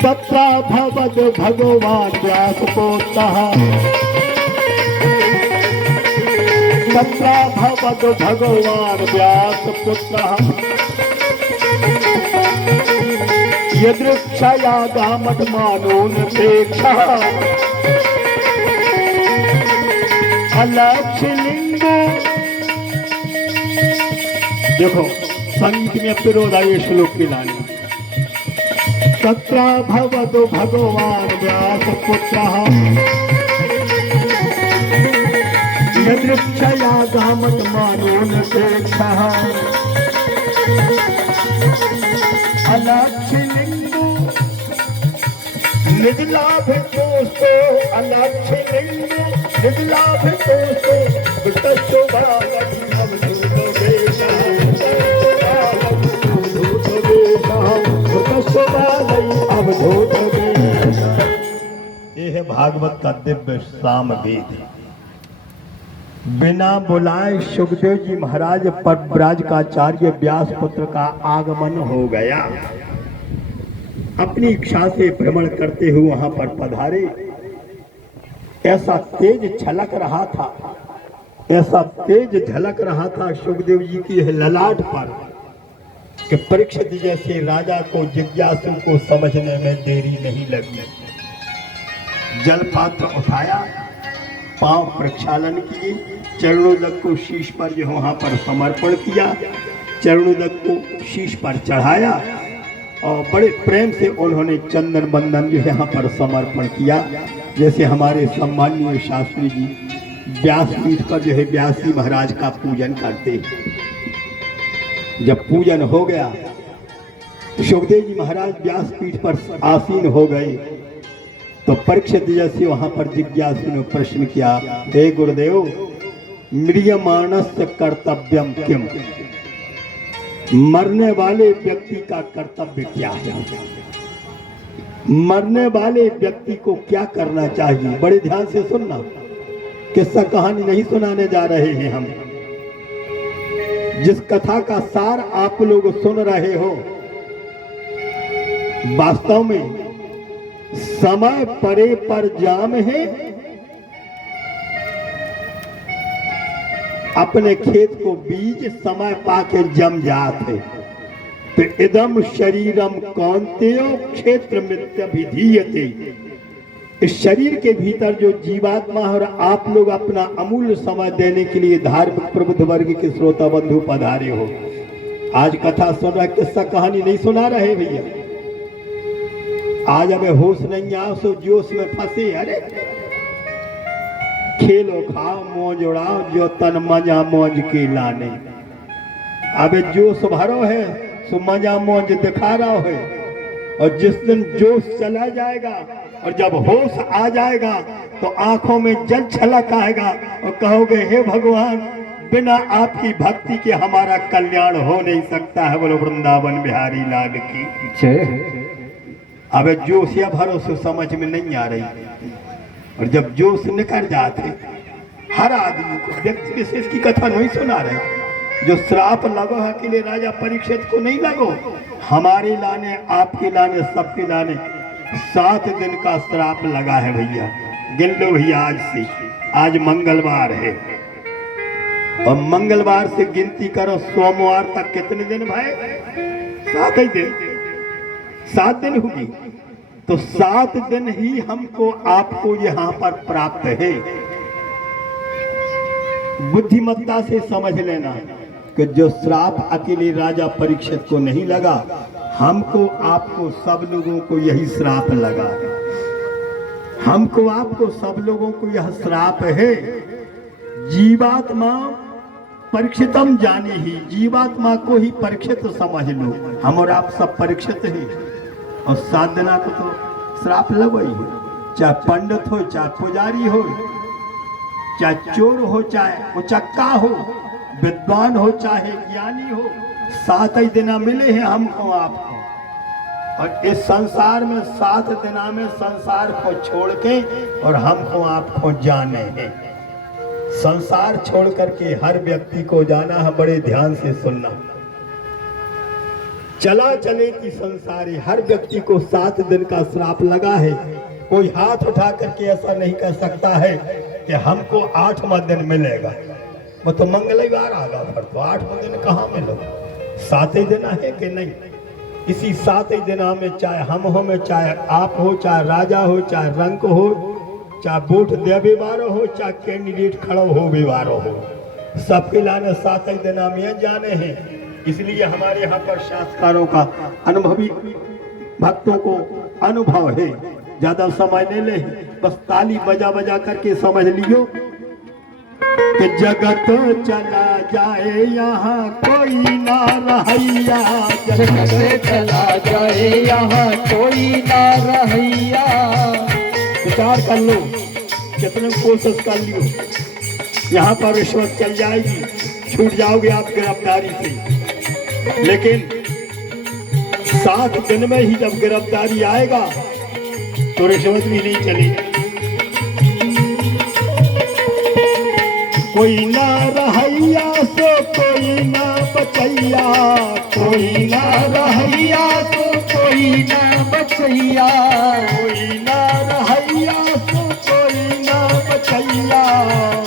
तत्र भवद भगवान व्यास पुत्रः तत्र भवद भगवान व्यास पुत्रः यदृक्षयागामठमानोऽनपेक्षः अलक्षलिंगो। देखो संगीत में पिरोधा ये श्लोक की लानी। तत्र भवतु भगवान व्यास पुत्रः यदृक्षयागामठमानोऽनपेक्षः अलक्षलिंगो निजलाभितोषो अलक्षलिंगो निजलाभितोषो ये है भागवत का दिव्य सामवेद। बिना बुलाए सुखदेव जी महाराज पर ब्राजकाचार्य व्यास पुत्र का आगमन हो गया। अपनी इच्छा से भ्रमण करते हुए वहां पर पधारे। ऐसा तेज छलक रहा था, ऐसा तेज झलक रहा था सुखदेव जी की ललाट पर कि परीक्षित जैसे राजा को जिज्ञासु को समझने में देरी नहीं लगी। जलपात्र उठाया, पांव प्रक्षालन किए, चरणोदक को शीश पर जो वहां पर समर्पण किया, चरणोदक को शीश पर चढ़ाया और बड़े प्रेम से उन्होंने चंदन बंदन जो यहाँ पर समर्पण किया। जैसे हमारे सम्माननीय शास्त्री जी व्यासपीठ पर जो है व्यास जी महाराज का पूजन करते हैं। जब पूजन हो गया, सुखदेव जी महाराज व्यासपीठ पर आसीन हो गए तो परीक्षित जैसे वहां पर जिज्ञासु ने प्रश्न किया, हे गुरुदेव, म्रियमाणस्य कर्तव्यम किम? मरने वाले व्यक्ति का कर्तव्य क्या है? मरने वाले व्यक्ति को क्या करना चाहिए? बड़े ध्यान से सुनना, किस्सा कहानी नहीं सुनाने जा रहे हैं हम। जिस कथा का सार आप लोग सुन रहे हो, वास्तव में समय परे पर जाम है। अपने खेत को बीज समय पाके जम जाते। तो इदम शरीरम कौन्तेयो क्षेत्र मित्यभिधीयते। इस शरीर के भीतर जो जीवात्मा और आप लोग अपना अमूल्य समय देने के लिए धार्मिक प्रबुद्ध वर्ग के श्रोता बंधु पधारे हो। आज कथा सुन रहा, किस्सा कहानी नहीं सुना रहे भैया। आज हमें होश नहीं आओ सो जोश में फंसे। अरे खेलो खाओ मौज उड़ाओ जो तन मजा मौज के लाने। अबे जोश भरो है सो मजा मौज दिखा रहा है। और जिस दिन जोश चला जाएगा और जब होश आ जाएगा तो आंखों में जल छलक आएगा और कहोगे, हे भगवान, बिना आपकी भक्ति के हमारा कल्याण हो नहीं सकता है। बोलो वृंदावन बिहारी लाल की जय। अब जोश या भरोसे समझ में नहीं आ रही। और जब जोश निकल जाते, हर आदमी को, व्यक्ति विशेष की कथा नहीं सुना रहे। जो श्राप लगो है के लिए राजा परीक्षित को नहीं लगो, हमारे लाने, आपके लाने, सबके लाने 7 दिन का श्राप लगा है भैया। गिन लो भैया आज से। आज मंगलवार है और मंगलवार से गिनती करो सोमवार तक कितने दिन भाई? 7 ही दिन, 7 दिन होगी। तो 7 दिन ही हमको आपको यहाँ पर प्राप्त है। बुद्धिमत्ता से समझ लेना कि जो श्राप अकेले राजा परीक्षित को नहीं लगा, हमको आपको सब लोगों को यही श्राप लगा। हमको आपको सब लोगों को यह श्राप है। जीवात्मा परीक्षितम जाने ही, जीवात्मा को ही परीक्षित समझ लो। हम और आप सब परीक्षित हैं और 7 दिना को तो श्राप लगो ही। चाहे पंडित हो, चाहे पुजारी हो, चाहे चोर हो, चाहे उचक्का हो, विद्वान हो, चाहे ज्ञानी हो, 7 ही दिन मिले हैं हमको आपको। और इस संसार में 7 दिना में संसार को छोड़ के और हमको आपको जाने हैं। संसार छोड़ करके हर व्यक्ति को जाना है। बड़े ध्यान से सुनना। चला चले की संसारी। हर व्यक्ति को 7 दिन का श्राप लगा है। कोई हाथ उठा करके ऐसा नहीं कह सकता है कि हमको 8वां दिन मिलेगा। वो तो मंगलवार आ गया, फिर तो 8वां दिन कहाँ मिलेगा? 7 ही दिन है कि नहीं? इसी 7 ही दिन में चाहे हम हो में, चाहे आप हो, चाहे राजा हो, चाहे रंक हो, चाहे वोट दे व्यवहारो हो, चाहे कैंडिडेट खड़ो हो व्यवहारो हो, सबके लाने 7 ही दिन में जाने हैं। इसलिए हमारे यहाँ पर शास्त्रों का अनुभवी भक्तों को अनुभव है। ज्यादा समय नहीं ले, बस ताली बजा बजा करके समझ लियो कि जगत चला जाए यहाँ कोई ना रहैया। जगत चला जाए यहाँ कोई ना रहैया। विचार कर लो, कितने कोशिश कर लियो, यहाँ पर रिश्वत चल जाएगी, छूट जाओगे आप गिरफ्तारी से। लेकिन 7 दिन में ही जब गिरफ्तारी आएगा तो रिश्वत भी नहीं चलेगी। कोई ना रहैया सो कोई ना बचैया, कोई ना रहैया तो कोई ना बचैया। कोई ना रहैया सो कोई ना बचैया।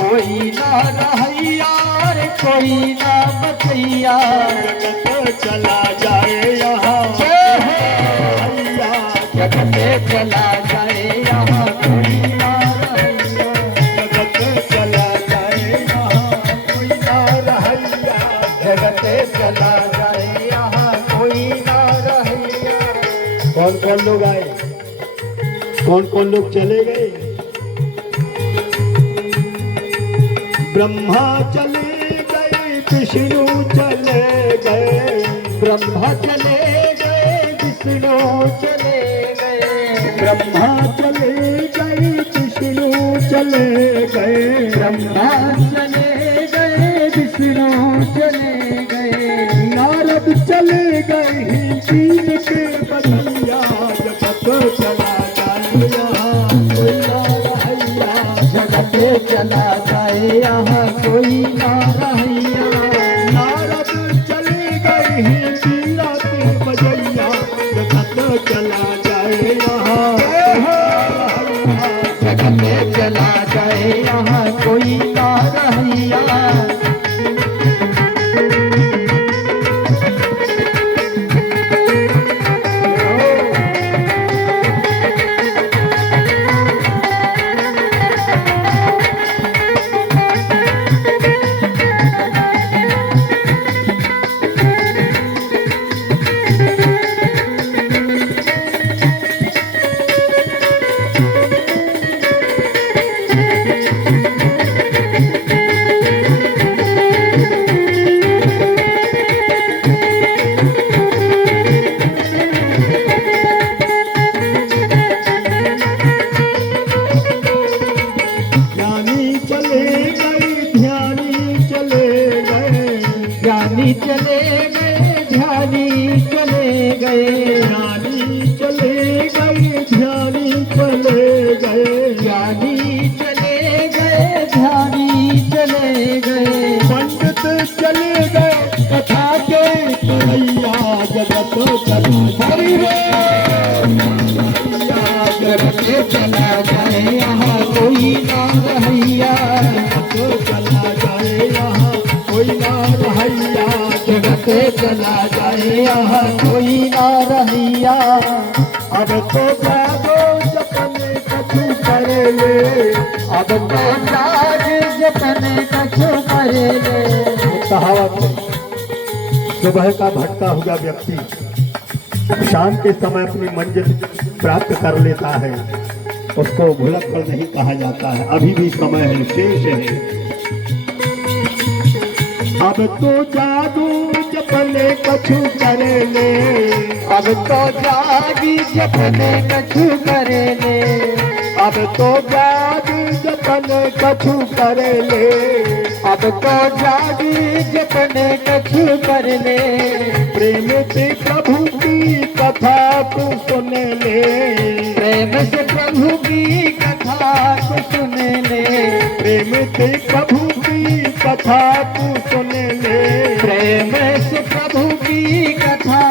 कोई ना रहैया रे कोई ना बचैया। जगत चला जाए यहाँ रहैया। जगत चला जाए यहाँ कोई ना रहैया। जगत चला जाए यहाँ कोई ना रहैया। जगत चला जाए यहाँ कोई ना रहैया। कौन कौन लोग आए, कौन कौन लोग चले गए? ब्रह्मा चले गए, विष्णु चले गए। ब्रह्मा चले गए, विष्णु चले गए। ब्रह्मा चले गए, विष्णु चले गए। ब्रह्मा चले गए, विष्णु चले गए। नारद चले गए, हिंदी के बलिया। जगत चला जाए यहाँ कोई ना रहैया। जगत चला जाए यहाँ कोई ना रहैया। नारद चले गए, हिंदी के बजैया। जगत चला जाए यहाँ जगत चला जाए यहाँ कोई ना रहैया। ध्यानी चले गए, ध्यानी चले गए। ध्यानी चले गए, ध्यानी चले गए। ध्यानी चले गए, ध्यानी चले गए। पंडित चले गए, कथा के पुरैया। जगत चला जगत चला जाए यहाँ कोई ना रहैया। चला जाए यहाँ कोई ना रहैया। जगत चला जाए यहाँ कोई ना रहैया। अब तो जागो जपने कछु करे ले। अब तो जाग जपने कछु करे ले। कहावत है, सुबह का भटका हुआ व्यक्ति शाम के समय अपनी मंजिल प्राप्त कर लेता है, उसको भुलक्कड़ नहीं कहा जाता है। अभी भी समय है, शेष है। अब तो जादू जपने कछु करे ले। अब तो जागी जपने कछु करे ले। अब तो जादू जपने कछु करे ले। अब तो जागी जपने कछु कर ले। प्रेम से प्रभु की कथा तू सुन ले। प्रेम से प्रभु की कथा को सुन ले। प्रेम से प्रभु की कथा तू सुन ले, प्रेम से प्रभु की कथा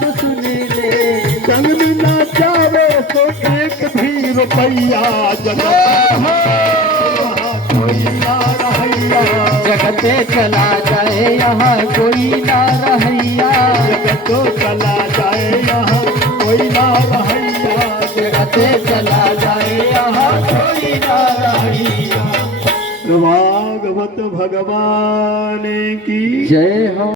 तू सुन ले। संग न जावे तो एक भी रुपया, जगत कोई ना रहैया, जगते चला जाए यहाँ कोई ना रहैया, जगत चला जाए यहाँ कोई ना रहैया, जगते चला जाए यहाँ कोई ना रहैया। भागवत भगवान की जय हो।